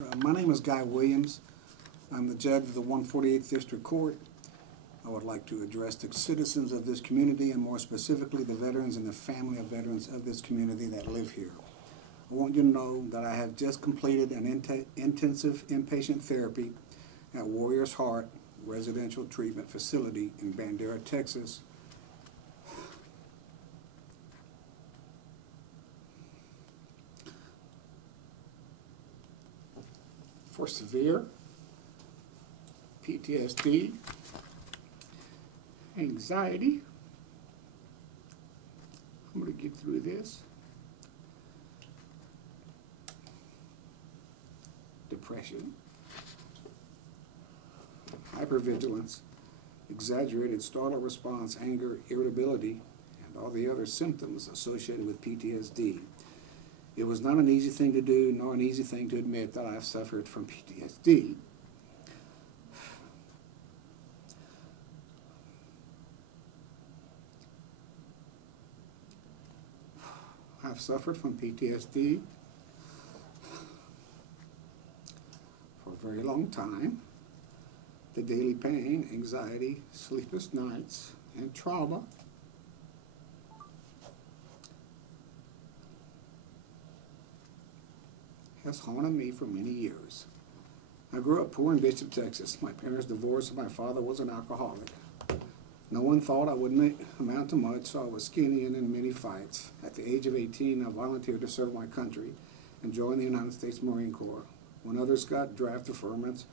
My name is Guy Williams. I'm the judge of the 148th District Court. I would like to address the citizens of this community, and more specifically the veterans and the family of veterans of this community that live here. I want you to know that I have just completed an intensive inpatient therapy at Warriors Heart Residential Treatment Facility in Bandera, Texas. For severe PTSD, anxiety. I'm going to get through this. Depression, hypervigilance, exaggerated startle response, anger, irritability, and all the other symptoms associated with PTSD. It was not an easy thing to do, nor an easy thing to admit that I've suffered from PTSD. I've suffered from PTSD for a very long time. The daily pain, anxiety, sleepless nights, and trauma has haunted me for many years. I grew up poor in Bishop, Texas. My parents divorced and my father was an alcoholic. No one thought I would amount to much, so I was skinny and in many fights. At the age of 18, I volunteered to serve my country and joined the United States Marine Corps. When others got draft deferments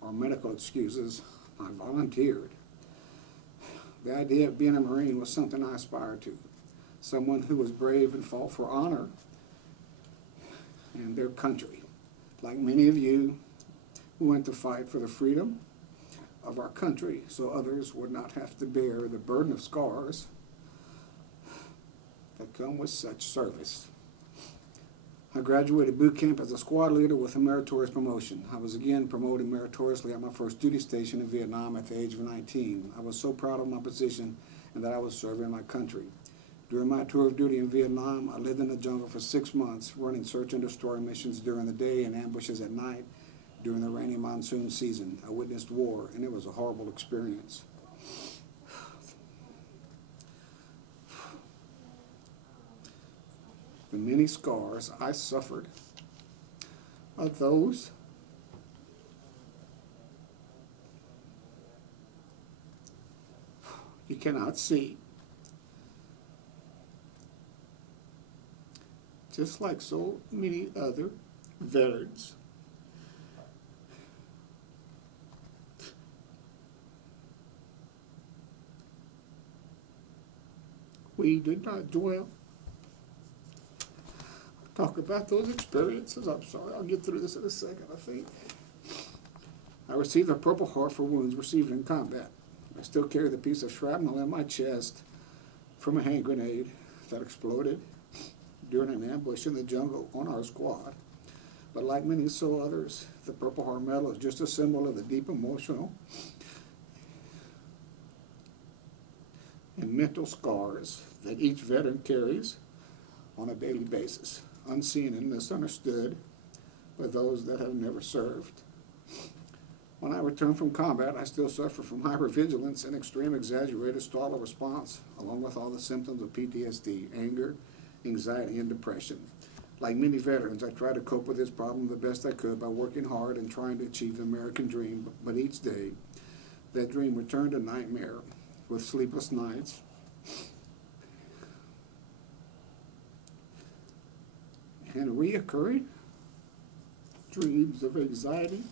or medical excuses, I volunteered. The idea of being a Marine was something I aspired to. Someone who was brave and fought for honor and their country. Like many of you, we went to fight for the freedom of our country so others would not have to bear the burden of scars that come with such service. I graduated boot camp as a squad leader with a meritorious promotion. I was again promoted meritoriously at my first duty station in Vietnam at the age of 19. I was so proud of my position and that I was serving my country. During my tour of duty in Vietnam, I lived in the jungle for 6 months, running search and destroy missions during the day and ambushes at night during the rainy monsoon season. I witnessed war, and it was a horrible experience. The many scars I suffered are those you cannot see. Just like so many other veterans. We did not dwell. Talk about those experiences. I'm sorry, I'll get through this in a second, I think. I received a Purple Heart for wounds received in combat. I still carry the piece of shrapnel in my chest from a hand grenade that exploded during an ambush in the jungle on our squad. But like many so others, the Purple Heart Medal is just a symbol of the deep emotional and mental scars that each veteran carries on a daily basis, unseen and misunderstood by those that have never served. When I return from combat, I still suffer from hypervigilance and extreme exaggerated startle response, along with all the symptoms of PTSD, anger, anxiety, and depression. Like many veterans, I try to cope with this problem the best I could by working hard and trying to achieve the American dream, but each day, that dream returned a nightmare with sleepless nights, and reoccurring dreams of anxiety,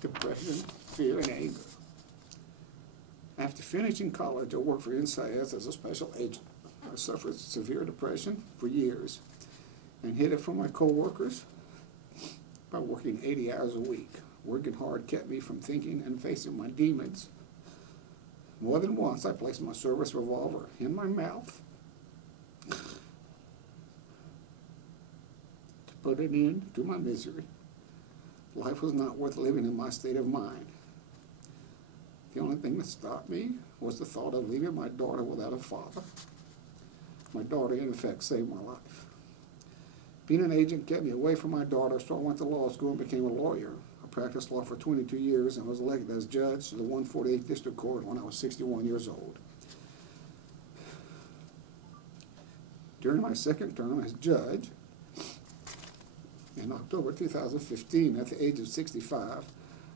depression, fear, and anger. After finishing college, I worked for NCIS as a special agent. I suffered severe depression for years and hid it from my co-workers by working 80 hours a week. Working hard kept me from thinking and facing my demons. More than once, I placed my service revolver in my mouth to put an end to my misery. Life was not worth living in my state of mind. The only thing that stopped me was the thought of leaving my daughter without a father. My daughter, in effect, saved my life. Being an agent kept me away from my daughter, so I went to law school and became a lawyer. I practiced law for 22 years and was elected as judge to the 148th District Court when I was 61 years old. During my second term as judge, in October 2015, at the age of 65,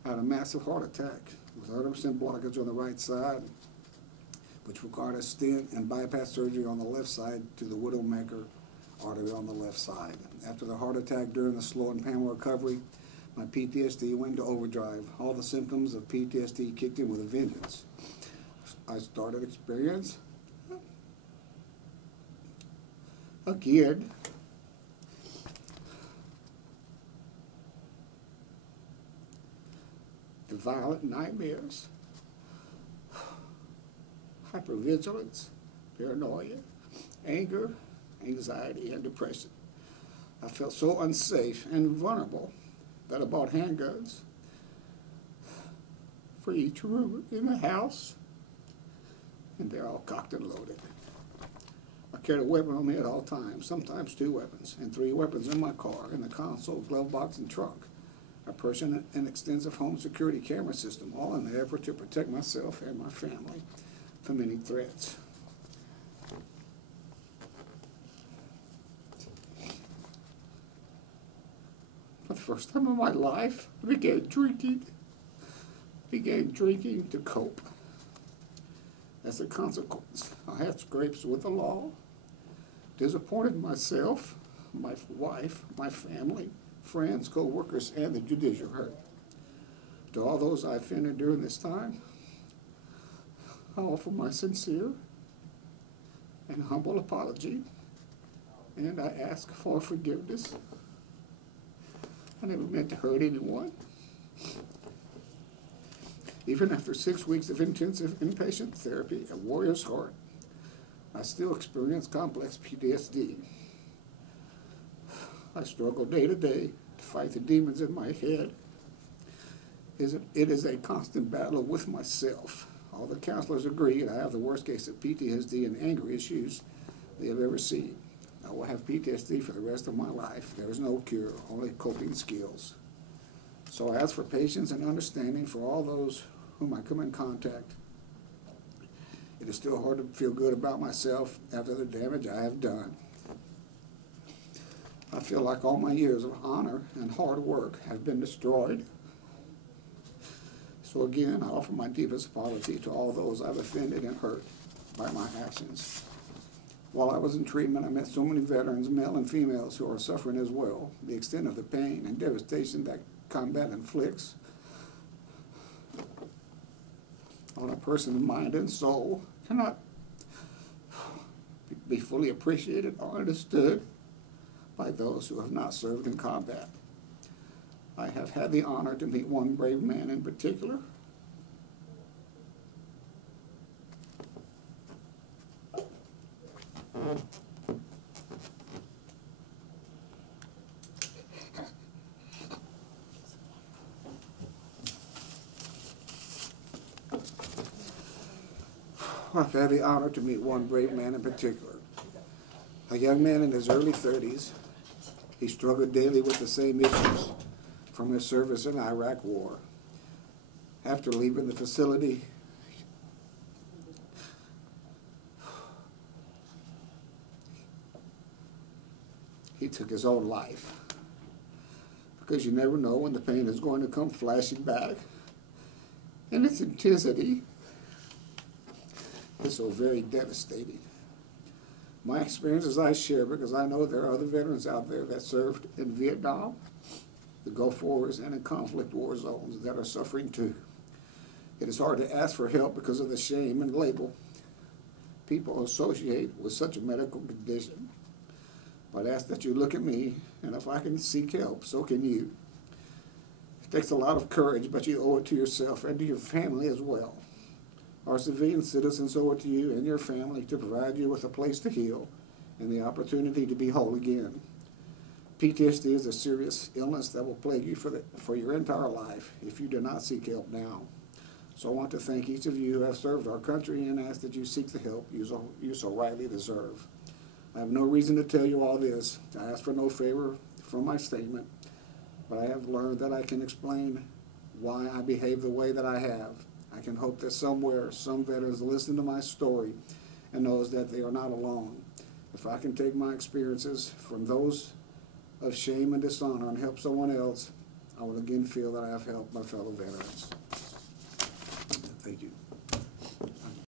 I had a massive heart attack with 100% blockage on the right side, which required a stent and bypass surgery on the left side to the widowmaker artery on the left side. After the heart attack, during the slow and painful recovery, my PTSD went into overdrive. All the symptoms of PTSD kicked in with a vengeance. I started to experience again the violent nightmares, hypervigilance, paranoia, anger, anxiety, and depression. I felt so unsafe and vulnerable that I bought handguns for each room in the house, and they're all cocked and loaded. I carried a weapon on me at all times, sometimes 2 weapons, and 3 weapons in my car, in the console, glove box, and trunk. I purchased an extensive home security camera system, all in the effort to protect myself and my family from any threats. For the first time in my life, I began drinking to cope. As a consequence, I had scrapes with the law, disappointed myself, my wife, my family, friends, co-workers, and the judiciary. To all those I offended during this time, I offer my sincere and humble apology, and I ask for forgiveness. I never meant to hurt anyone. Even after 6 weeks of intensive inpatient therapy at Warrior's Heart, I still experience complex PTSD. I struggle day to day to fight the demons in my head. It is a constant battle with myself. All the counselors agree I have the worst case of PTSD and anger issues they have ever seen. I will have PTSD for the rest of my life. There is no cure, only coping skills. So I ask for patience and understanding for all those whom I come in contact. It is still hard to feel good about myself after the damage I have done. I feel like all my years of honor and hard work have been destroyed. So again, I offer my deepest apology to all those I've offended and hurt by my actions. While I was in treatment, I met so many veterans, male and females, who are suffering as well. The extent of the pain and devastation that combat inflicts on a person's mind and soul cannot be fully appreciated or understood by those who have not served in combat. I have had the honor to meet one brave man in particular. I've had the honor to meet one brave man in particular. A young man in his early 30s, he struggled daily with the same issues from his service in the Iraq War. After leaving the facility, he took his own life. Because you never know when the pain is going to come flashing back. And its intensity is so very devastating. My experiences I share because I know there are other veterans out there that served in Vietnam, the Gulf Wars, and in conflict war zones that are suffering too. It is hard to ask for help because of the shame and label people associate with such a medical condition. But I ask that you look at me, and if I can seek help, so can you. It takes a lot of courage, but you owe it to yourself and to your family as well. Our civilian citizens owe it to you and your family to provide you with a place to heal and the opportunity to be whole again. PTSD is a serious illness that will plague you for your entire life if you do not seek help now. So I want to thank each of you who have served our country and ask that you seek the help you so rightly deserve. I have no reason to tell you all this. I ask for no favor from my statement, but I have learned that I can explain why I behave the way that I have. I can hope that somewhere, some veterans listen to my story and knows that they are not alone. If I can take my experiences from those of shame and dishonor and help someone else, I will again feel that I have helped my fellow veterans. Thank you.